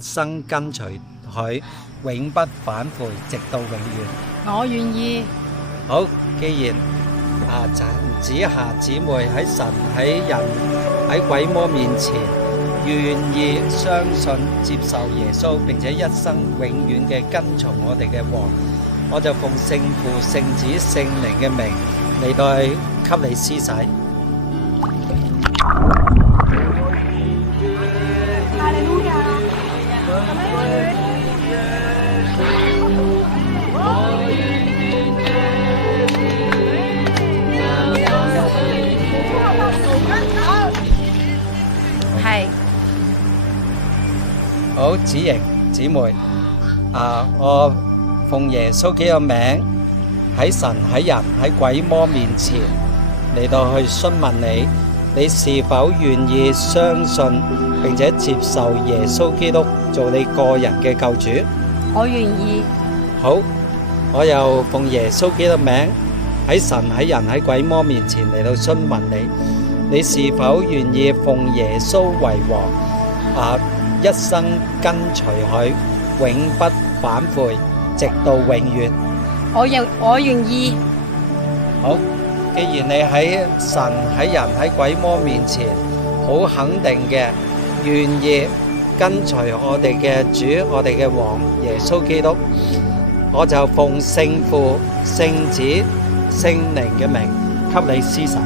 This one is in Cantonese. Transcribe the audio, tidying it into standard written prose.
生跟隨佢，永不反悔，直到永遠。我願意。好，既然陳子霞姊妹喺神、喺人、喺鬼魔面前，願意相信接受耶穌，並且一生永遠嘅跟從我哋嘅王，我就奉聖父、聖子、聖靈嘅名嚟到去給你施洗。係。好，子瑩姊妹，我奉耶穌基督嘅名，喺神、喺人、喺鬼魔面前嚟到去詢問你，你是否願意相信並且接受耶穌基督做你個人嘅救主？我願意。好，我又奉耶穌基督嘅名，喺神、喺人、喺鬼魔面前嚟到詢問你，你是否願意奉耶穌為王，一生跟隨佢，永不反悔，直到永遠。我願意。好，既然你喺神、喺人、喺鬼魔面前，好肯定嘅，願意跟隨我哋嘅主、我哋嘅王耶穌基督，我就奉聖父、聖子、聖靈嘅名，給你施洗。